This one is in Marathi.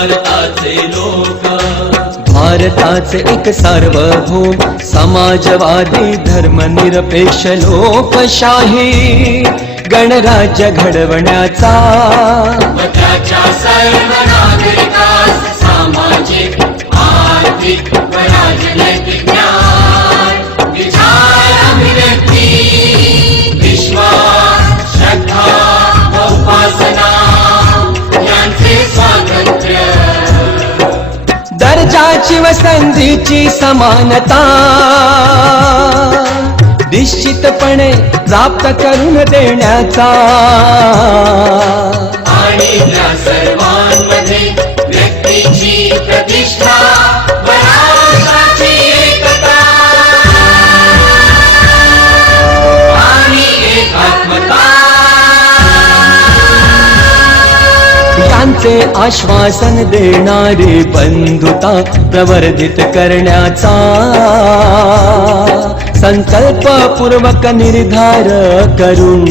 भारताचे लोक, भारताचे एक सार्वभौम समाजवादी धर्मनिरपेक्ष लोकशाही गणराज्य घडवण्याचा व त्याच्या सर्व नागरिकास सामाजिक, आर्थिक व राजनैतिक न्याय, विचार, अभिव्यक्ती, विश्वास, श्रद्धा व उपासना यांचे स्वातंत्र्य, दर्जाची व संधीची समानता निश्चितपणे प्राप्त करून देण्याचा आणि त्या सर्वांमध्ये व्यक्तीची प्रतिष्ठा व राष्ट्राची एकता आणि एकात्मता यांचे आश्वासन देणारी बंधुता प्रवर्धित करण्याचा संकल्पपूर्वक निर्धार करून